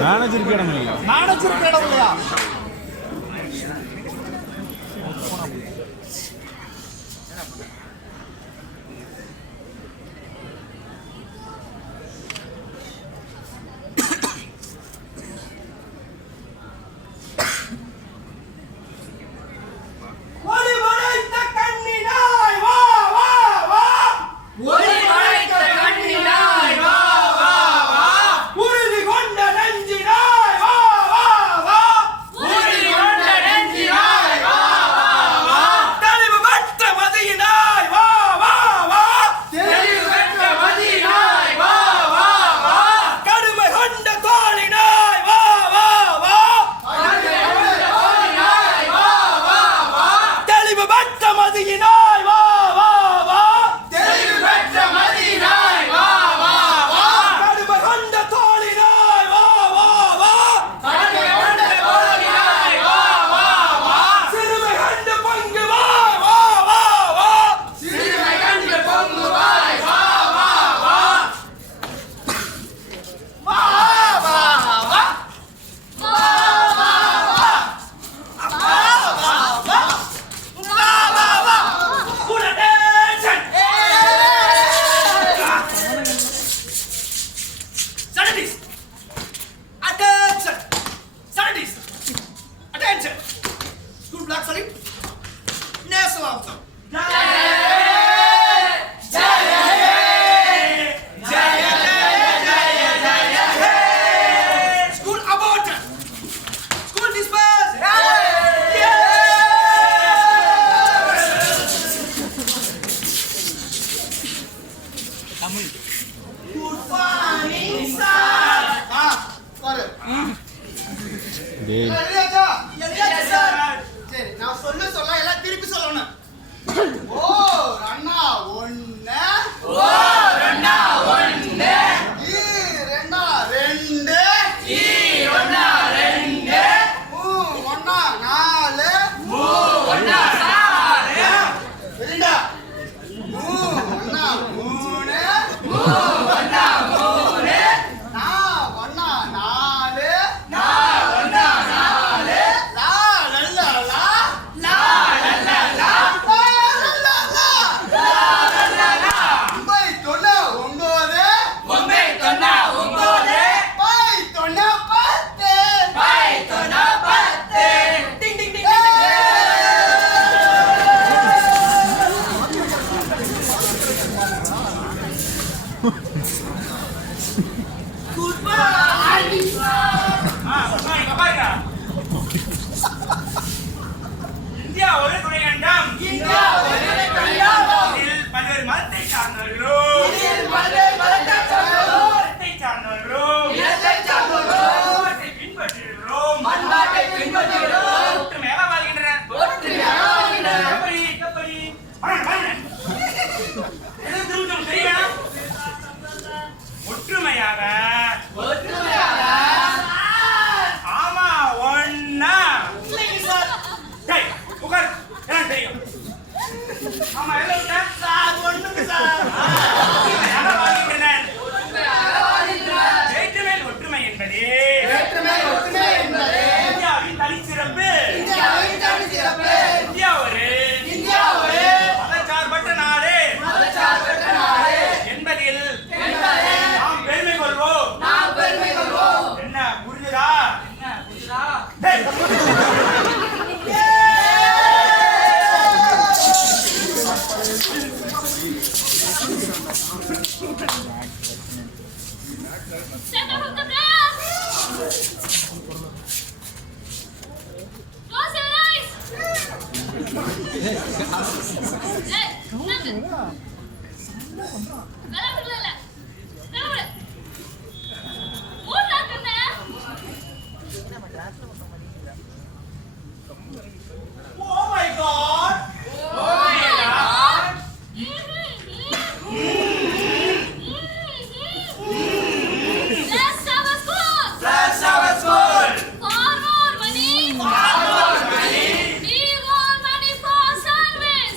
மேனேஜருக்கு இடம் இல்லையா? மேனேஜருக்கு இடம் இல்லையா?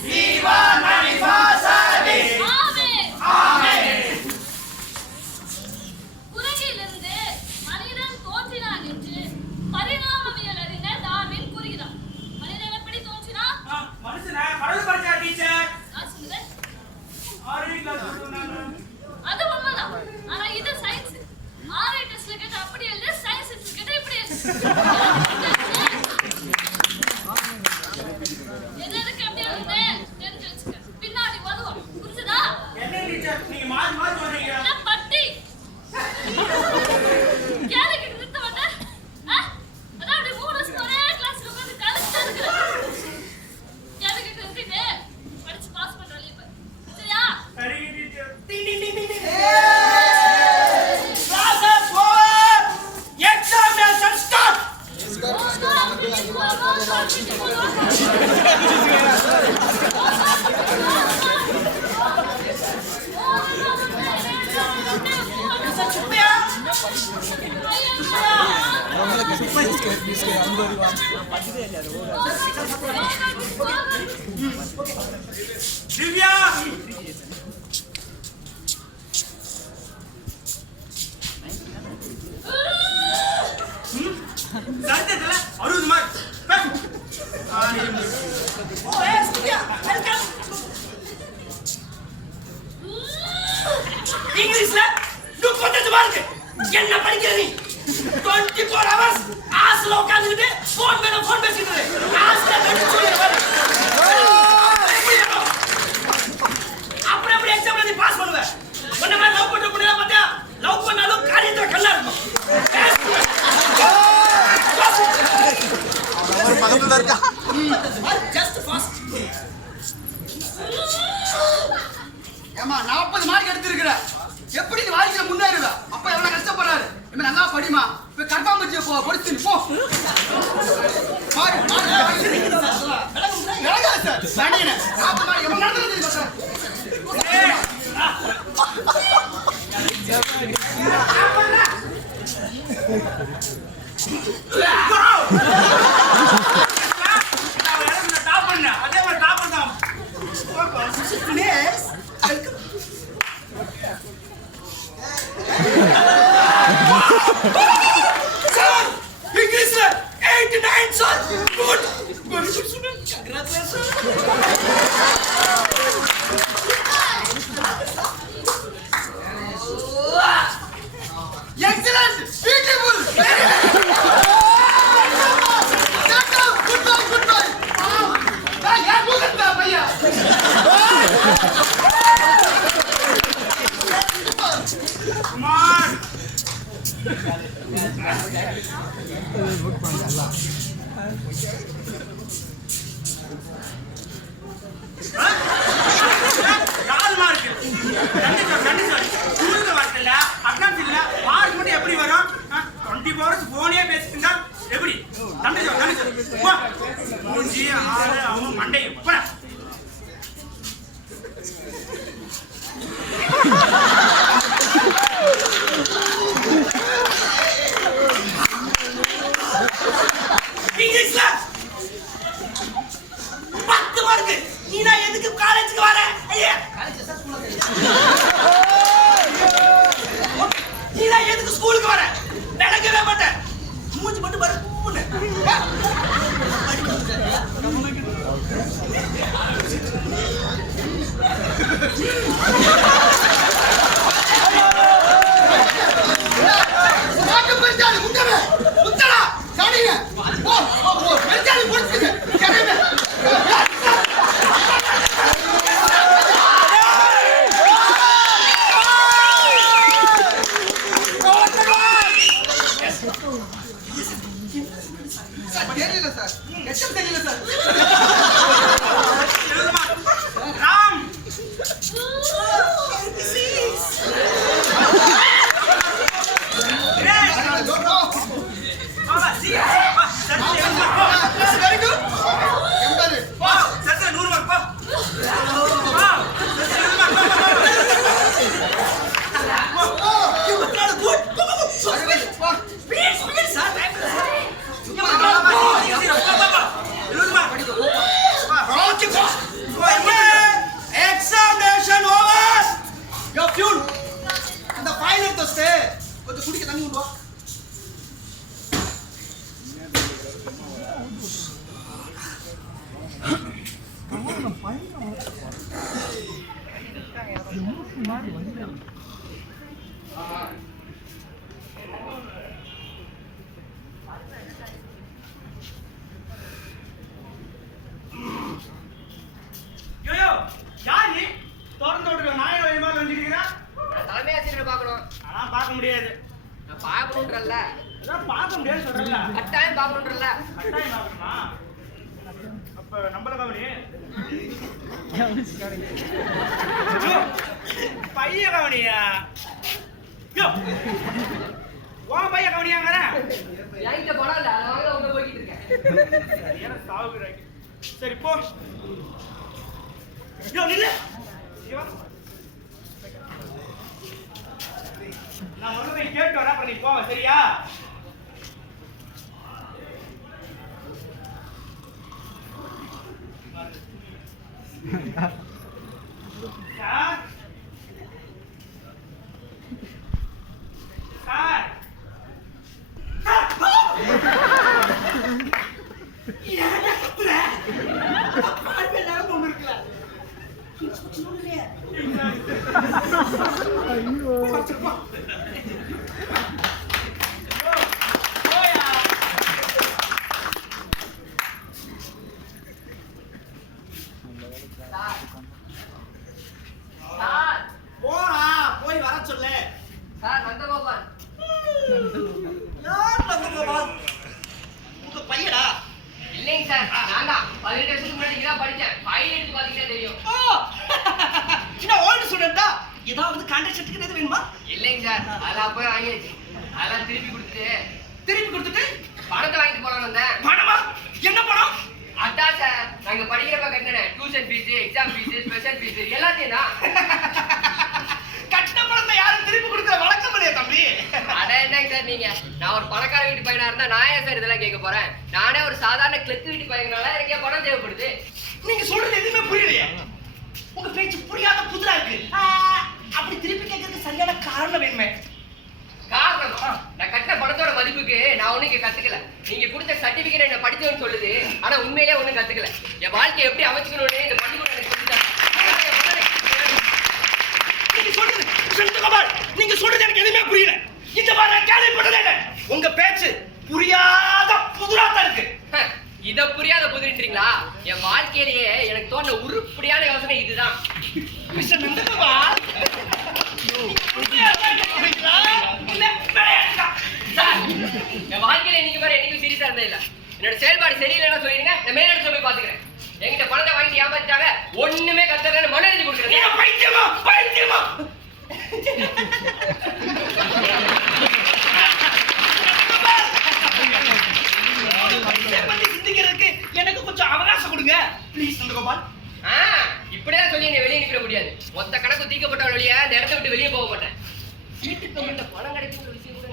We want money for service. Divya சத்தத்துல 60 மார்க் இங்கிலீஷ்ல 35 மார்க் என்ன படிக்கிற நீ 24 hours ஆஸ்ல உட்கார்ந்துட்டு போன் மேல போன் பேசிட்டு இரு ஆஸ்ல படிச்சு அப்புறம் எப்படி எக்ஸாம்ல நீ பாஸ் பண்ணுவ உன்ன மாதிரி லவ் பண்ற பொண்ணு பார்த்தா லவ் பண்ணாலும் காரியத்துல கல்லா இருக்கும் ஒரு பக்கத்துல இருக்கா ஜஸ்ட் ஃபாஸ்ட் ஏமா 40 மார்க் எடுத்துருக்கற எப்படி நீ வாழ்க்கையில முன்னேறுவ அப்பா எவ்வளவு கஷ்டப்படுறாரு இனிமே நல்லா படிமா இப்ப கர்ப்பாம்பூச்சி பொறுத்து போ மார்க் விலகா சார் சனியனே 40 மார்க் எவ்வளவு நடந்துருக்கு சார் டாப் பண்ண அதே மாதிரி டாப் பண்ணாம் பிளீஸ் சார் இங்கிலீஷ்ல 89 sir good very good student congratulation excellent beautiful good boy யா மூகத்தா பையா குமார் கால் மார்க் கண்டிப்பா ஸ்கூலுக்கு வரல அக்கௌண்ட்ஸ் இல்ல மார்க் மட்டும் எப்படி வரும் 24 hours போனே பேசிட்டு இருந்தா எப்படி கண்டிப்பா மூஞ்சி ஆளு அவன் மண்டை போடா இங்கிலீஷ்ல 10 மார்க் நீ நான் எதுக்கு காலேஜுக்கு வர ஐயா நீ நான் எதுக்கு ஸ்கூலுக்கு வர நடக்கவே மாட்டேன் மூஞ்சி மட்டும் பாரு வாக்கு பஞ்சாலி முட்டவே முட்டடா சாடிங்க ஓ பஞ்சாலி முடிச்சுங்க கரெக்ட் தெரியல சார் எச்சம் தெரியல சார் ராம் வெரி குட் 80 சத்து 100 மார்க் போ எக்ஸாமினேஷன் ஓவர் யோ ஃபியூல் அந்த ஃபைல் எடுத்து கொஞ்சம் குடிக்க தண்ணி கொண்டு வா யோயோ யார் நீ திறந்து விட்டுருக்க நாயை வழிமா வந்துருக்கிறா தலைமை ஆசிரியரை பார்க்கணும். ஆனா பார்க்க முடியாது நான் பார்க்கணுன்றல்ல, அதான் பார்க்க முடியாது சொல்றல கட்டாயம் பார்க்கணுன்றல்ல. கட்டாயம் பார்க்கணுமா அப்ப நம்மள கவனி பைய கவனியா யோ உன் பைய கவனியாங்கற என்கிட்ட படம் இல்ல, அதனால உங்க போய்கிட்டு இருக்கேன். சரியான சாவுகிறாய் சரி போ யோ நில்லு இங்க வா நான் ஒண்ணு போய் கேட்டு வரேன் அப்புறம் பண்ணிட்டு போங்க சரியா? சார் சார் ஏன் கத்துற? பார்வை நேரம் ஒண்ணு இருக்குல்ல. போடா போய் வர சொல்லு. சார் நந்தகோபால். யார் நந்தகோபால்? உங்க பையனா? இல்லைங்க சார், நான் தான் 18 வருஷத்துக்கு முன்னாடி இதான் படிச்சேன். ஃபைல் எடுத்து பாத்தீங்கன்னா தெரியும். ஓ சின்ன ஓல்டு ஸ்டூடெண்டா? ஏதாவது கான்ட்ராக்ட் சர்டிபிகேட் வேணுமா? இல்லைங்க சார், அதெல்லாம் போய் வாங்கியாச்சு. அதெல்லாம் திருப்பி கொடுத்துட்டு பணத்தை வாங்கிட்டு போலாம் வந்தேன். பணமா? என்ன பணம்? அதான் சார், நாங்க படிக்கிறப்ப கட்டினேன் tuition fees, exam fees, special fees எல்லாத்தையும் தான். கட்டின பணத்தை யாரும் திருப்பி கொடுக்கிற வழக்கம் இல்லையா தம்பி? அட என்னங்க சார் நீங்க, நான் ஒரு பணக்கார வீட்டு பையனா இருந்தா நான் ஏன் சார் இதெல்லாம் கேட்க போறேன்? நானே ஒரு சாதாரண கிளர்க் வீட்டு பையனால எனக்கு ஏன் பணம் தேவைப்படுது? நீங்க சொல்றது எதுவுமே புரியலையே. உங்க பேச்சு புரியாத புதுரா இருக்கு. அப்படி திருப்பி கேட்கறதுக்கு சரியான காரணம் வேணுமே. காரணம், நான் கட்டின பணத்தோட மதிப்புக்கு நான் ஒண்ணும் இங்க கத்துக்கல. நீங்க கொடுத்த சர்டிபிகேட் என்ன படிச்சவன்னு சொல்லுது, ஆனா உண்மையிலே ஒண்ணும் கத்துக்கல. என் வாழ்க்கையை எப்படி அமைச்சுக்கணும்னு இந்த பள்ளிக்கூடம் எனக்கு சொல்லிட்டாங்க. நீங்க சொல்றது எனக்கு எதுவுமே புரியல. இந்த மாதிரி நான் கேள்விப்பட்டதே இல்லை. உங்க பேச்சு புரியாத புதுராத்தான் இருக்கு. இத புரியாத புதிரின்றீங்களா? என் வாழ்க்கையிலேயே எனக்கு தோன்ற உருப்படியான யோசனை இதுதான். மிஸ்டர் நந்தகோபால், சார், என் வாழ்க்கையில இன்னைக்கு மாதிரி என்னைக்கும் சீரியஸா இருந்தே இல்ல. என்னோட செயல்பாடு சரியில்லைன்னா சொல்லிடுங்க, நான் மேலிடத்துல போய் பாத்துக்கிறேன். என்கிட்ட பணத்தை வாங்கிட்டு ஏமாத்திட்டாங்க, ஒண்ணுமே கத்துறேன்னு மன எழுதி கொடுக்குறேன். பைத்தியமா சிந்திக்கிறதுக்கு எனக்கு கொஞ்சம் அவகாசம் கொடுங்க ப்ளீஸ் நந்தகோபால். இப்படிதான் சொல்லி என்னை வெளியே நிற்க முடியாது. மொத்த கணக்கு தீக்கப்பட்ட வழியா இந்த இடத்த விட்டு வெளியே போக மாட்டேன். வீட்டுக்கு வந்து பணம் கிடைக்குங்கிற விஷயம் கூட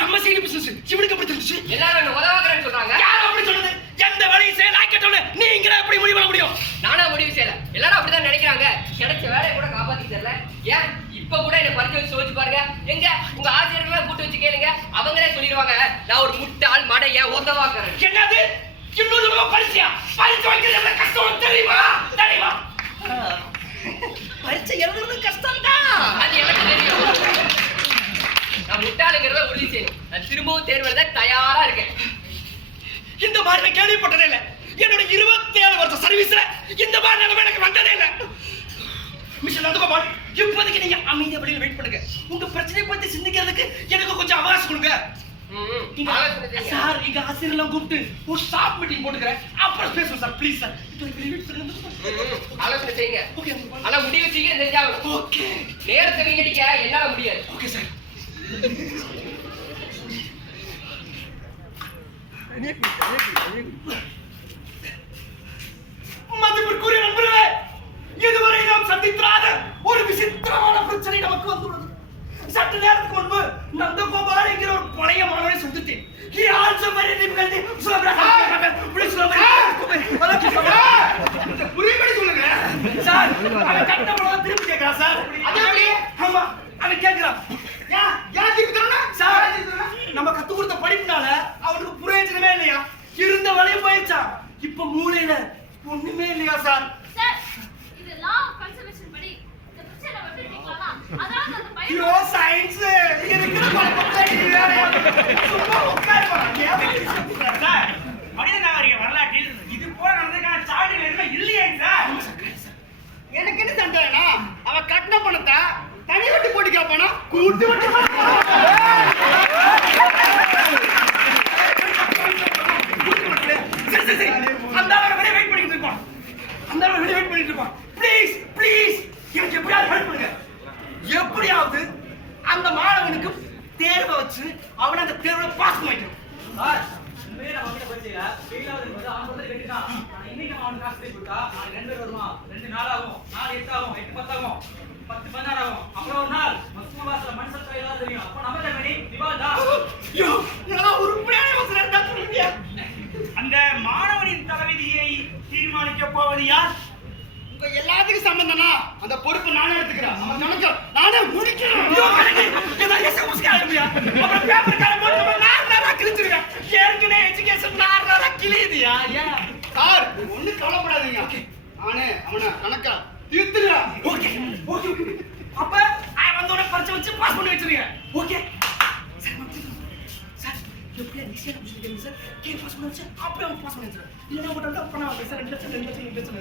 நம்ம சைடு பிசினஸ் இவனுக்கு எப்படி தெரிஞ்சு? எல்லாரும் என்ன உதவாக்குறேன்னு சொல்றாங்க. யார் அப்படி சொல்றது? எந்த வேலையும் செய்ய நான் கேட்டவனே நீங்க எப்படி முடிவு பண்ண முடியும்? நானா முடிவு செய்யல, எல்லாரும் அப்படிதான் நினைக்கிறாங்க. கிடைச்ச வேலையை கூட காப்பாத்தி தரல. ஏன் இப்ப கூட என்ன பரிச்சு வச்சு யோசிச்சு பாருங்க. எங்க உங்க ஆசிரியர்களை கூட்டு வச்சு கேளுங்க, அவங்களே சொல்லிடுவாங்க நான் ஒரு முட்டாள் மடைய உதவாக்குறேன். என்னது? இன்னொரு பரிசையா? பரிசு வைக்கிறது கஷ்டம் தெரியுமா? பரிசை எழுதுறது கஷ்டம் தான். அது எனக்கு தெரியும். நான் முட்டாளுங்கிறத உறுதி செய்யணும். நான் திரும்பவும் தேர்வு எழுத தயாரா இருக்கேன். இந்த மாதிரி நான் கேள்விப்பட்டதே இல்லை. என்னோட 27 வருஷ சர்வீஸ்ல இந்த மாதிரி நிலைமை எனக்கு வந்ததே இல்லை. மிஸ்டர் நந்தகோபால், இப்போதைக்கு நீங்க அமைதியா வெளியில வெயிட் பண்ணுங்க. உங்க பிரச்சனையை பத்தி சிந்திக்கிறதுக்கு எனக்கு கொஞ்சம் அவகாசம் கொடுங்க. சார், எங்க ஆசிரியர்லாம் கூப்பிட்டு ஒரு ஸ்டாப் மீட்டிங் போட்டுக்கிறேன். அப்புறம் பேசுவோம் சார். ப்ளீஸ் சார், ஆலோசனை செய்யுங்க. ஆனா முடிவு சீக்கிரம் தெரிஞ்சாகணும். ஓகே. நேரத்தை வீணடிக்க என்னால முடியாது. Okay sir. மதிப்பிற்குரிய நண்பர்களே, இதுவரை நாம் சந்தித்திராத ஒரு விசித்திரமான பிரச்சனை நமக்கு வந்துள்ளது. சற்று நேரத்துக்கு முன்பு நந்தகோபால் என்கிற ஒரு பழைய மாணவரை சந்தித்தேன். He also very difficult. புரியும்படி சொல்லுங்க சார். அவன் கட்ட பணம் திருப்பி கேட்கிறான் சார். ஆமா, அவன் கேட்கிறான். ஏன் திருப்பி தரணும் சார்? நம்ம கத்து கொடுத்த படிப்புனால அவனுக்கு பிரயோஜனமே இல்லையா? இருந்த வழியும் போயிடுச்சா? இப்ப மூளையில ஒண்ணுமே இல்லையா சார்? சார், இது law of conservation படி இந்த பிரச்சனை நம்ம எப்படி தீர்க்கலாம்? அதாவது அந்த பையன் யோ சயின்ஸ் இருக்கிற பழக்கத்தை வேற சும்மா உட்கார் போறாங்க. சார், மனித நாகரிக வரலாற்றில் இது போல நடந்ததுக்கான சான்றுகள் எதுவுமே இல்லையே சார். எனக்கு என்ன சந்தேகம்னா, அவன் கட்டின பணத்தை தனி வட்டி போட்டு கேட்பானா, கூட்டு வட்டி அந்த வெளியே வெயிட் பண்ணிட்டு இருப்பான். அந்த வெளியே வெயிட் பண்ணிட்டு இருப்பான். ப்ளீஸ் ப்ளீஸ் எனக்கு எப்படியாவது ஹெல்ப் பண்ணுங்க. எப்படியாவது அந்த மாணவனுக்கு தேர்வை வச்சு அவனை அந்த தேர்வுல பாஸ் பண்ணிக்கணும். சார், உண்மையே நம்ம கிட்ட போயிச்சீங்க. வெயிலாவது என்பது அவன் வந்து கட்டிட்டான். ஆனா இன்னைக்கு அவனுக்கு காசு போய் கொடுத்தா நாளைக்கு 2 பேர் வருமா? 2 நாள் ஆகும், 4 8 ஆகும், 8 10 ஆகும், 10 16 ஆகும். அப்புறம் ஒரு நாள் மஸ்கூ வாசல மனுஷன் கையில தெரியும். அப்ப நம்ம ரெடி திவால் எல்லாத்துக்கும் சம்பந்தம்னா அந்த பொறுப்பு நானே எடுத்துக்கிறேன். அவன் கணக்கு நானே முடிக்கிறேன். ஏற்கனவே எஜுகேஷன் கிளியுதியா? சார் ஒண்ணு கவலைப்படாதீங்க. நானே அவனை கணக்கா தீர்த்துறேன். Okay okay okay. அப்ப வந்தோட பரிச்சை வச்சு பாஸ் பண்ணி வச்சிருங்க. ஓகே சார் எப்படியா நிச்சயம் முடிச்சிருக்கீங்க சார்? கே பாஸ் பண்ணி வச்சு அப்படியே அவங்க பாஸ் பண்ணி வச்சிருக்கேன். இல்லைன்னா மட்டும் தான் பண்ண வாங்க சார். 2 லட்சம் 2 லட்சம் 2 லட்சம்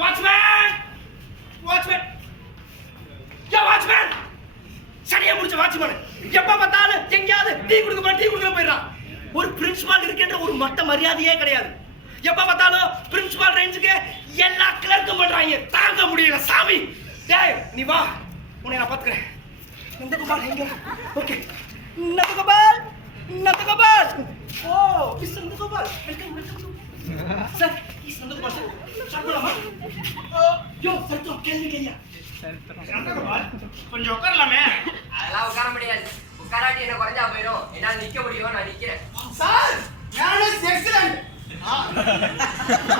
வாட்ச்மேன் வாட்ச்மேன் வாட்ச்மேன் சரியா முடிச்ச வாட்ச்மேன் எப்ப பார்த்தாலும் எங்கேயாவது டீ குடுக்க போயிடுறான். ஒரு பிரின்சிபால் இருக்கின்ற ஒரு மட்ட மரியாதையே கிடையாது. எப்ப பார்த்தாலும் பிரின்சிபால் ரேஞ்சுக்கு எல்லா கிளர்க்கும் பண்றாங்க. தாங்க முடியல சாமி. டேய் நீ வா, உன்னை நான் பாத்துக்கிறேன். நந்தகோபால் எங்க? Okay Nandagopal oh miss Nandagopal welcome sir. Miss Nandagopal sir சாப்பிடலாமா? யோ சர்த்தோ கேள்வி கேயா நந்தகோபால் கொஞ்சம் உட்காரலாமே? அதெல்லாம் உட்கார முடியாது. உட்காராட்டி என்ன குறைஞ்சா போயிடும். என்னால நிக்க முடியும், நான் நிக்கிறேன். Sir manage excellent.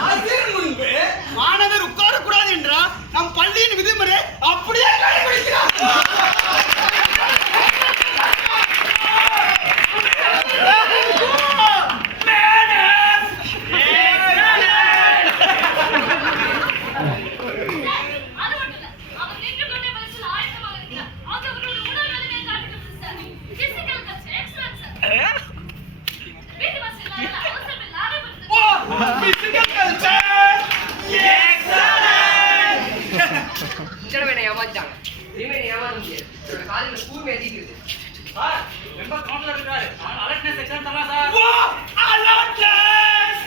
ஆசிரியர் முன்பு மாணவர் உட்காரக்கூடாது என்றா நம் பள்ளியின் விதிமுறை அப்படியே கடைபிடிக்கிறார். ஏமாத்தாங்க. இனிமே ஏமாற முடியாது. என்னோட காலையில ஸ்கூல் ஏத்திட்டு இருக்கு. சார் ரொம்ப கவுண்டர் இருக்காரு. நான் அலர்ட்னஸ் எக்ஸாம் தரலாம் சார். ஓ அலர்ட்னஸ்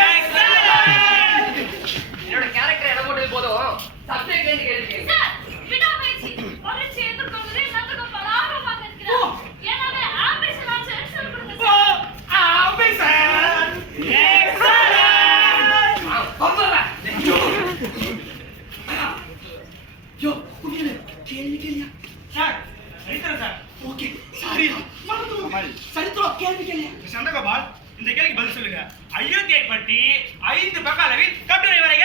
எக்ஸலென்ட். என்னோட கேரக்டர் என்ன போட்டது போதும். சப்ஜெக்ட்ல இருந்து கேளுங்க சார். விடாமேச்சி பரீட்சை எதிர்கொள்வதே நந்தகோபால் ஆர்வமாக இருக்கிறார். எனவே ஆம்பிஷன் ஆச்சு எக்ஸல் கொடுங்க ஓ சார். Ambition excellent. பம்பல யோ குடியில கேள்வியா? சார் சரித்திரம் சார். ஓகே சாரி சரித்திரம் கேள்வியா? மிஸ் நந்தகோபால் இந்த கேள்விக்கு பதில் சொல்லுங்க. அயோத்தியை பற்றி 5 பக்க அளவில் கட்டுரை வரைக.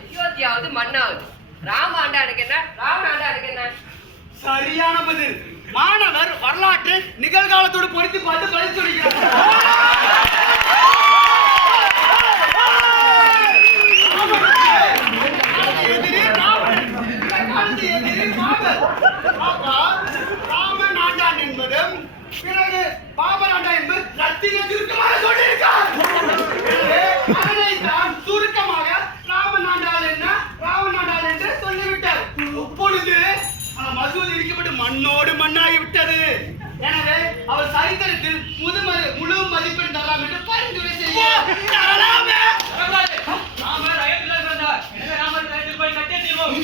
அயோத்தியாவது மண்ணாவது. ராம ஆண்டா எனக்கு என்ன, ராவண ஆண்டா எனக்கு என்ன? சரியான பதில். மாணவர் வரலாற்று நிகழ்காலத்தோடு பொருத்தி பார்த்து பதில் சொல்லிக்கிறார். பிறகு பாபராண்டா என்பது ரத்தின சுருக்கமாக சொல்லியிருக்கார். அதனைத்தான் சுருக்கமாக ராமநாண்டால் என்ன ராவணாண்டால் என்று சொல்லிவிட்டார். அப்பொழுது அந்த மசூதி இடிக்கப்பட்டு மண்ணோடு மண்ணாகி விட்டது. எனவே அவர் சரித்திரத்தில் முழு மதிப்பெண் தரலாம் என்று பரிந்துரை செய்வார். ராமர் அயோத்தியில் பிறந்தார். எனவே ராமர் அயோத்தியில் போய் கட்டிய தீர்வோம்.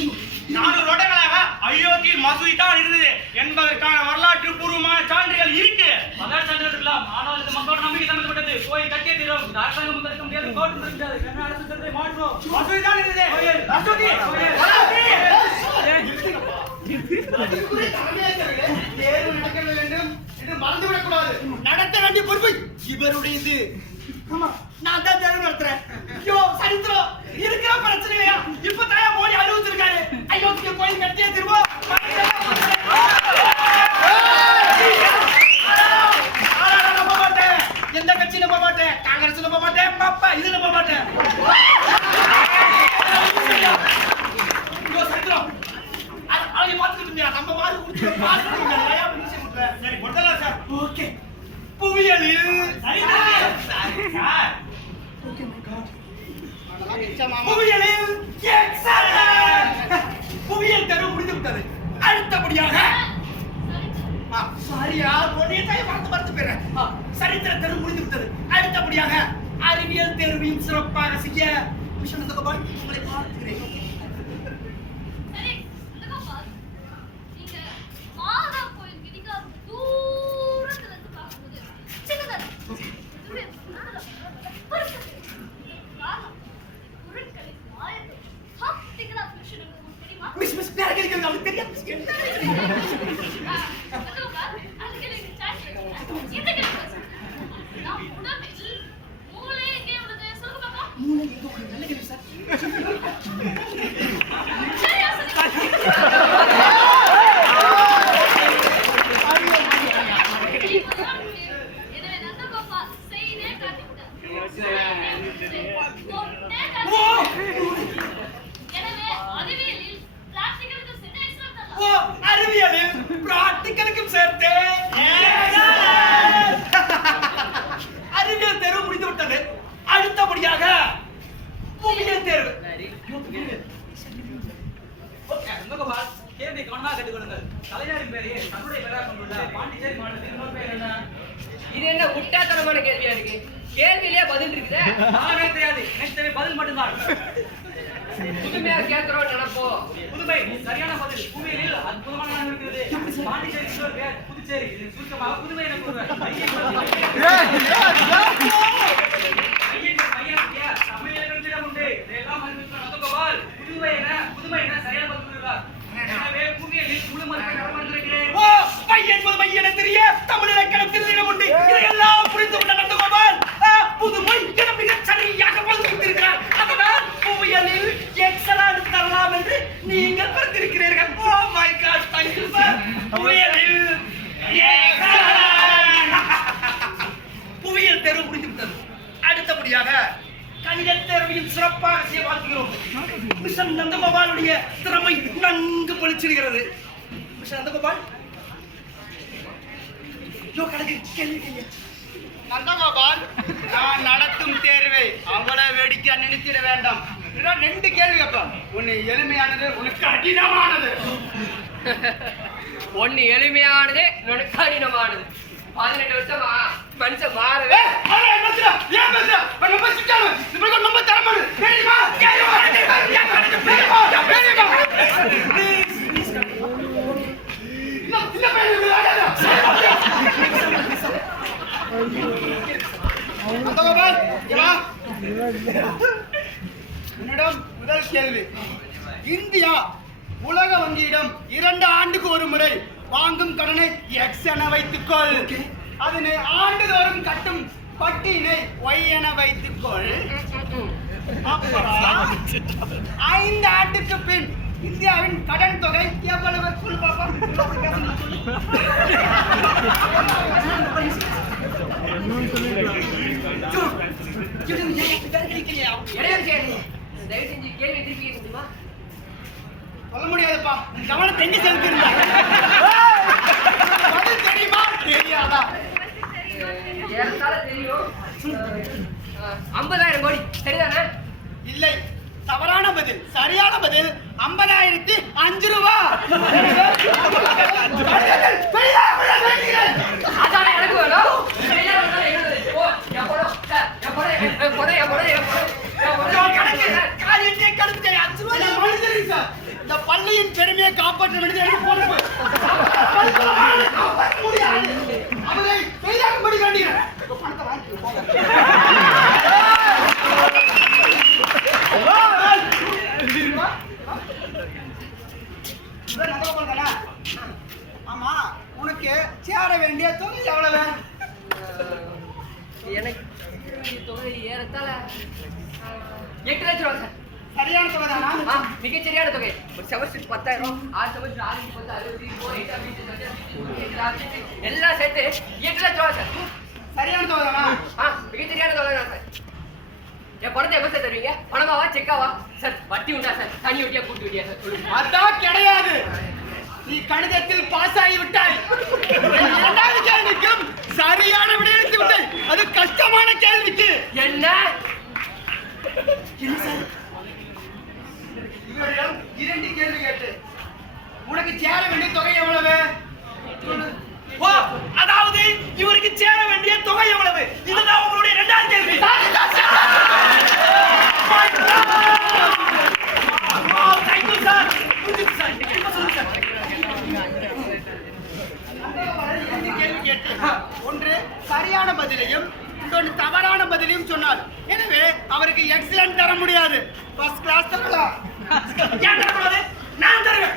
400 வருடங்களாக அயோத்தியில் மசூதி தான் இருந்தது என்பதற்கான வரலாற்று பூர்வமான சான்றுகள் இருக்கு. மதர் சான்றிதழ் ஆனால் இந்த மக்களோட நம்பிக்கை சம்பந்தப்பட்டது. கோயில் கட்டிய தீரும். இந்த அரசாங்கம் முன்னெடுக்க முடியாது, கோர்ட் முடியாது. என்ன அரசு சட்டத்தை மாற்றுவோம். மசூதி தான் இருந்தது. மசூதி தேர்வு நடக்க வேண்டும் என்று மறந்துவிடக் கூடாது. நடத்த வேண்டிய பொறுப்பு இவருடையது. ஆமா நான் தான் தேர்வு நடத்துறேன். ஐயோ சரித்திரம் இருக்கிற பிரச்சனையா? இப்ப தாயா மோடி அறிவிச்சிருக்காரு. அயோத்திக்கு கோயில் கட்டியே திருவோம். நம்ப மாட்டேன். எந்த கட்சி நம்ப மாட்டேன். காங்கிரஸ் நம்ப மாட்டேன். பாப்பா இது நம்ப மாட்டேன். ஐயோ சரித்திரம் அவங்க பார்த்துக்கிட்டு இருந்தா நம்ம மாதிரி கொடுத்து சரி கொடுத்தலாம் சார். ஓகே புவியியலில் சார் புவியியலில் எக்ஸலென்ட். புவியியல் தேர்வு முடிந்து விட்டது. அடுத்தபடியாக சாரியா ஒன்னே தாய் மறந்து போயிடுறேன். சரித்திர தேர்வு முடிந்து விட்டது. அடுத்தபடியாக அறிவியல் தேர்வையும் சிறப்பாக செய்ய மிஷன் நந்தகோபால் உங்களை பார்க்கிறேன். சரி நந்தகோபால் நீங்க மாதா கோயில் கிட்ட தூரத்துல இருந்து பார்க்கும்போது சின்னதா மிஸ் பேர கேட்கிறது அவளுக்கு தெரியாது. நந்தகோபால் அதுக்கு மூணு எங்க ஒரு நல்ல கேள்வி சார். சரியா சொன்னீங்க. இப்பதான் புரியுது. எனவே நந்தகோபால் செய்தே காட்டிவிட்டார். சொன்னே காட்டிவிட்டார். எனவே அறிவியலில் பிராக்டிகலுக்கு சின்ன எக்ஸாம் ஓ, அறிவியலில் பிராக்டிகலுக்கும் சேர்த்து அறிவியல் தேர்வு முடிந்து விட்டது. அடுத்தபடியாக புவியியல் தேர்வு. நந்தகோபால், கேள்வி கவனமாக கேட்டுக்கொள்ளுங்கள். கலைஞரின் பேரையே தன்னுடைய பெயராக கொண்டுள்ள பாண்டிச்சேரி மாநிலத்தின் இன்னொரு பெயர் என்ன? இது என்ன முட்டாள்தனமான கேள்வியா இருக்கு? கேள்வியிலே பதில் இருக்குதே. நானே தெரியாது, எனக்கு தேவை பதில் மட்டும்தான். புதுமையா கேட்கிறோம் நினைப்போம். புதுமை சரியான பதில். புவியியலில் அற்புதமான நாடு இருக்கிறது. பாண்டிச்சேரி இன்னொரு பெயர் புதுச்சேரி. இதன் சுருக்கமாக புதுமை என கூறுவர். தமிழர்களிடம் உண்டு. இதையெல்லாம் அறிவித்த நந்தகோபால் புதுமை என சரியான பதில் கூறுகிறார். எனவே புவியியலில் முழு மதிப்பை தர வந்திருக்கிறேன். ஓ, மை என்பது மை என தெரிய தமிழ் இலக்கணத்தில் இடம் உண்டு. இதையெல்லாம் புரிந்து கொண்ட நந்தகோபால் புதுமை என மிகச் சரியாக பதிலளித்திருக்கிறார். அதனால் புவியியலில் எக்ஸலன்ட் தரலாம் என்று நீங்கள் பரிந்துரைக்கிறீர்கள். Oh my god, thank you sir. புவியியலில் எக்ஸலன்ட். புவியியல் தேர்வு முடிந்து விட்டது. அடுத்தபடியாக கணித தேர்வையும் சிறப்பாக செய்ய வாழ்த்துகிறோம். மிஸ்டர் நந்தகோபாலுடைய திறமை நன்கு பளிச்சிருக்கிறது. மிஸ்டர் நந்தகோபால், கணக்கு கேள்வி கேள்வி. நந்தகோபால், நான் நடத்தும் தேர்வை அவ்வளவு வேடிக்கை நினைத்திட வேண்டாம். 2 கேள்வி கேட்பான். ஒன்னு எளிமையானது, ஒன்னு கடினமானது. ஒண்ணு எளிமையானது, இன்னொன்னு கடினமானது. 18 வருஷமா மனுஷன் மாறவே உன்னிடம் முதல் கேள்வி. இந்தியா உலக வங்கியிடம் 2 ஆண்டுக்கு ஒரு முறை வாங்கும் கடனை எக்ஸ் என வைத்துக்கொள். அதனை ஆண்டுதோறும் கட்டும் வட்டியினை ஒய் என வைத்துக்கொள். அப்புறம் 5 ஆண்டுக்கு பின் இந்தியாவின் கடன் தொகை எவ்வளவு? சொல்லு பாப்பா. தயவு செஞ்சு கேள்வி திருப்பி கேட்க முடியுமா? சொல்ல முடியாதுப்பா. கவனத்தை எங்க செலுத்திருந்தா? தெரியுமா தெரியாதா? ஏறத்தாழ தெரியும். 50,000 கோடி சரிதானே? இல்லை, தவறான பதில். சரியான பதில் 50,005 ரூபாய். அதானே எனக்கு வேணும். சரியா வந்தா என்னது? ஓ, என் பணம், சார், என் பணம், என் பணம், என் பணம், என் பணம், என் பணம். கணக்கு காரியத்தை கணக்கு 5 ரூபாய் மனிதர் சார். இந்த பள்ளியின் பெருமையை காப்பாற்ற வேண்டியது எனக்கு பொறுப்பு. காப்பாற்ற முடியாது. அவரை செய்தாகும்படி வேண்டுகிறேன். பணத்தை வாங்கிட்டு போங்க. ஆமா, உனக்கு சேர வேண்டிய தொகை எவ்வளவு? எனக்கு தொகை ஏறத்தாழ 8 லட்சம் ரூபா சார். சரியான தொகை தானா? மிகச் சரியான தொகை. ஒரு செமஸ்டருக்கு 10,000, 6 செமஸ்டர் 6 10 60 எல்லாம் சேர்த்து 8 லட்சம் ரூபா சார். சரியான தொகை தானா? மிகச் சரியான தொகை தான் சார். என் பணத்தை எப்ப சார் தருவீங்க? பணமாவா செக்காவா சார்? வட்டி உண்டா சார்? தனி வட்டியா கூட்டு வட்டியா சார்? சொல்லுங்க. அதான் கிடையாது. நீ கணிதத்தில் பாஸ் ஆகி விட்டாய். 2வது கேள்விக்கும் சரியான விடையளித்து விட்டாய். அது கஷ்டமான கேள்விக்கு. என்ன இவரிடம் 2 கேள்வி கேட்டு உனக்கு சேர வேண்டிய தொகை எவ்வளவு? ஓ, அதாவது இவருக்கு சேர வேண்டிய தொகை எவ்வளவு? இதுதான் உங்களுடைய 2வது கேள்வி. Thank you sir. கேள்வி கேட்டு ஒன்று சரியான பதிலையும் இன்னொன்று தவறான பதிலையும் சொன்னார். எனவே அவருக்கு எக்ஸலன்ட் தர முடியாது. ஃபர்ஸ்ட் கிளாஸ் தரலாம். ஏன் தரக்கூடாது? நான் தருவேன்.